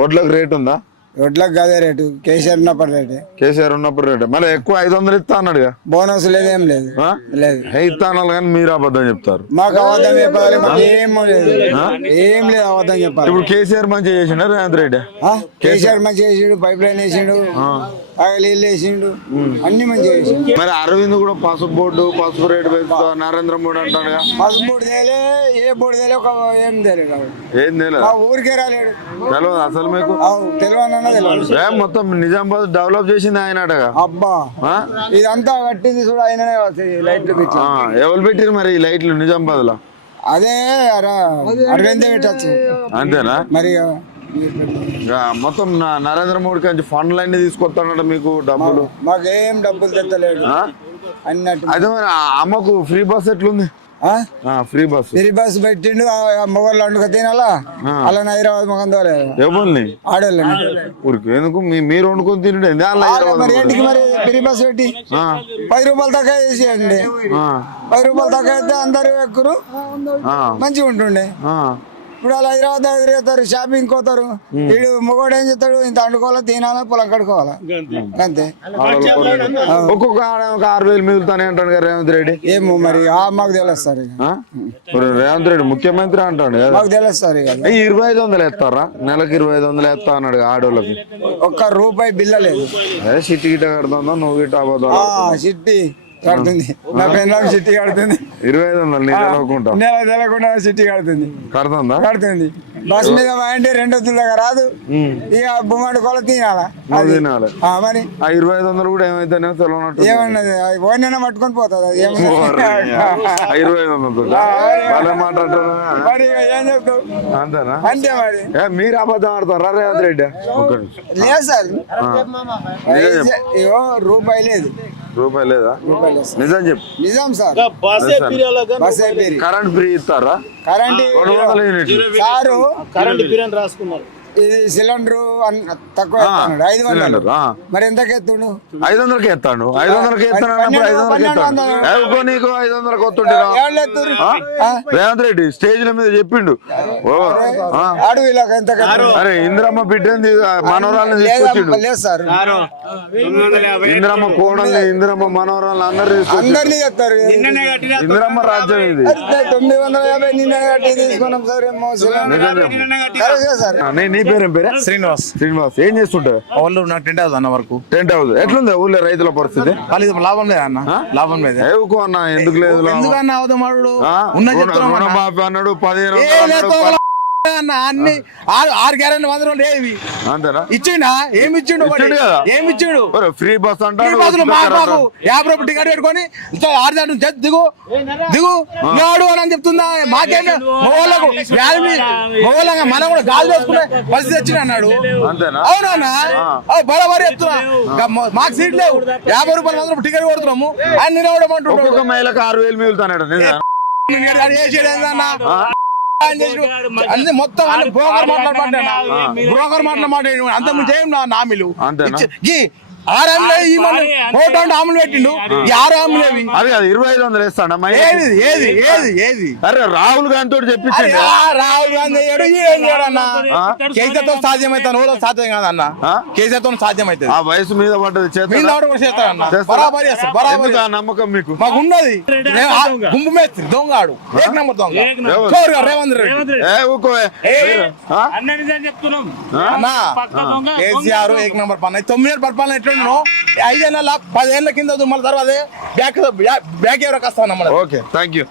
ఓట్లకు రేట్ ఉందా? వడ్లకు అదే రేటు, కేసీఆర్ ఉన్నప్పుడు రేటు. కేసీఆర్ ఉన్నప్పుడు రేట్ మళ్ళీ ఎక్కువ 500 ఇస్తా అన్నాడుగా. బోనస్ లేదు, ఏం లేదు. లేదు ఇస్తా అన్నారు కానీ మీరు అబద్ధం చెప్తారు. మాకు అబద్ధం చెప్పాలి, మాకు ఏం లేదు, ఏం లేదు, అబద్ధం చెప్పాలి. ఇప్పుడు కేసీఆర్ మంచిగా చేసిండు రేవంత్ రెడ్డి. కేసీఆర్ మంచిగా చేసిండు, పైప్ లైన్ వేసిండు, నీళ్ళు వేసిండు, అన్ని మంచిగా చేసిండు. మరి అరవింద్ కూడా పసుపు బోర్డు పసుపు రేటు పెంచుతా నరేంద్ర మోడీ అంటాడు. పసుపు బోర్డు తేలే, ఏ బోర్డు తేలే, ఒక ఏం తెలియదు. ఏం తెలియదు, మా ఊరికే రాలేడు. తెలియదు అసలు మీకు? తెలియనన్నా తెలియదు. మొత్తం నిజామాబాద్ డెవలప్ చేసింది ఆయన అటగా. అబ్బా ఇదంతా కట్టింది చూడు ఆయననే. లైట్లు పెట్టి ఎవరు పెట్టిరు మరి ఈ లైట్లు నిజామాబాద్ లో? అదే అరవిందే పెట్టచ్చు. అంతేనా? మరి మొత్తం నరేంద్ర మోడీ కంచి ఫండ్లు అన్ని తీసుకొస్తానట మీకు డబ్బులు. మాకేం డబ్బులు తెత్తలేడు అన్నట్టు. అదే మరి అమ్మకు ఫ్రీ బస్ ఎట్లుంది? ఫ్రీ బస్ పెట్టిండు. మొగళ్ళు వండుక తినాలా, అలా హైదరాబాద్ మొగం ఎవరిని ఆడోళ్ళని ఊరికి ఎందుకు మీరు వండుకొని తింటే మరి ఏంటికి మరి ఫ్రీ బస్ పెట్టి 10 రూపాయలు తక్కువ చేసేయండి. 10 రూపాయలు తక్కువ అయితే అందరు ఎక్కురు, మంచిగా ఉంటుండే. ఇప్పుడు వాళ్ళు హైదరాబాద్ తిరుగుతారు, షాపింగ్ పోతారు. వీడు మొగోడు ఏం చేస్తాడు, ఇంత వండుకోవాలా, తినాలా, పొలం కడుకోవాలా, అంతే. ఒక్కొక్క 6,000 మిగులుతానే అంటాడు కదా రేవంత్ రెడ్డి. ఏమో మరి మాకు తెలుస్తారు. రేవంత్ రెడ్డి ముఖ్యమంత్రి అంటాడు కదా, మాకు తెలుస్తారు. 2500 ఎత్తారా? నెలకు 2500 ఎత్తా అన్నాడు ఆడోళ్ళకి. ఒక్క రూపాయి బిల్ల లేదు. చిట్టి గిట్ట కడుతుందా నువ్వు గిట్ట అబద్ధం? చిట్టి కడుతుంది, నా పెళ్ళాం చిట్టి కడుతుంది. 2500 నెల తెలకుండా చిట్టి కడుతుంది. కడుతుంది. బస్ మీద అంటే 2 దాకా రాదు. ఇక బొమ్మడి కొల తినాలా మరి. 2500 కూడా ఏమైతేనే తెలియనట్టు. ఏమన్నది ఓనైనా పట్టుకొని పోతుంది. అది 2500 మరి ఏం చెప్తావు? అంతేనా? అంతే మరి. మీరు అబద్ధం ఆడతారా రేవంత్ రెడ్డి? లేదు సార్, ఇగో రూపాయి లేదు. రూపాయి లేదా? నిజం చెప్పు. నిజం సార్. కరెంట్ ఫ్రీ ఇస్తారా? కరెంట్ 200 యూనిట్లు సారు. కరెంట్ ఫ్రీ అని రాసుకున్నారు. ఇది సిలిండర్ తక్కువ 500. మరి ఎంతకి ఎత్తుడు? 500కి ఎత్తాడు. 500కి ఎత్తాడు అన్నప్పుడు 500కి ఎత్తాడు. నీకు 500కి వస్తుంటే రేవంత్ రెడ్డి స్టేజ్ల మీద చెప్పిండు. అరే ఇంద్రమ్మ బిడ్డని మనోరాలను తీసుకొచ్చిండు. లేదు సార్, ఇంద్రమ్మ కోడల్ని ఇంద్రమ్మ మనోరాలను అందరినీ చెప్తారు. ఇంద్రమ్మ రాజ్యం ఇది. 950 నిన్న కట్టి తీసుకున్నాం సార్. నీ పేరేం పేరు? శ్రీనివాస్. శ్రీనివాస్ ఏం చేస్తుంటావు? వాళ్ళు నాకు 10 హౌస్ అన్న వరకు. 10 హౌస్ ఎట్లుంది ఊళ్ళో రైతుల పరిస్థితి? వాళ్ళు లాభం లేదా అన్న? లాభం లేదా? అన్న ఎందుకు లేదు? ఎందుకన్నా అవుతాం అన్నాడు. అన్నాడు 15 అన్ని 6 గ్యారెంటీ 100 రోజులు ఏవి ఇచ్చిండా? ఏమి ఇచ్చిండు? ఏమి ఇచ్చిండు? ఫ్రీ బస్ అంటాడు. 50 రూపాయలు టికెట్ పెట్టుకొని దిగు దిగు నాడు అని చెప్తుందా? మాకేమి మొగోళ్ళగా మనం కూడా గాజు వేసుకునే పరిస్థితి వచ్చింది అన్నాడు. అవునా? బరాబరి చెప్తున్నా. మాకు సీట్ లేవు, 50 రూపాయలు 100 రూపాయలు టికెట్ కొడుతున్నాము. ఆయన నిలవడం అంటున్నాడు. మహిళకు 6,000 మిగులుతాడు. అన్ని మొత్తం అన్ని బ్రోకర్ మాట్లాడమాట అంత ముందు ఏం నామిలు 6 ఆములు పెట్టిండు. 6 ఆములు 2500 వేస్తాడు. ఏది అరే రాహుల్ గాంధీ తోటి చెప్పించండి. రాహుల్ గాంధీ కేసీఆర్తో సాధ్యమవుతాను, సాధ్యం కాదన్న. కేసీఆర్తో సాధ్యమవుతుంది. ఆ వయసు మీద పడ్డది చేస్తారన్న. నమ్మకం మీకు? మాకు ఉన్నది. గుంపు మేస్త్రి దొంగాడు, 1 నంబర్ దొంగ రేవంత్ రెడ్డి. కేసీఆర్ 1 నంబర్ పని. 9 ఏళ్ళ పరిపాలన ఎట్లా 5 ఏళ్ళ 10 ఏళ్ళ కింద మళ్ళీ తర్వాత బ్యాక్ ఎవరికి వస్తాను. Okay, thank you.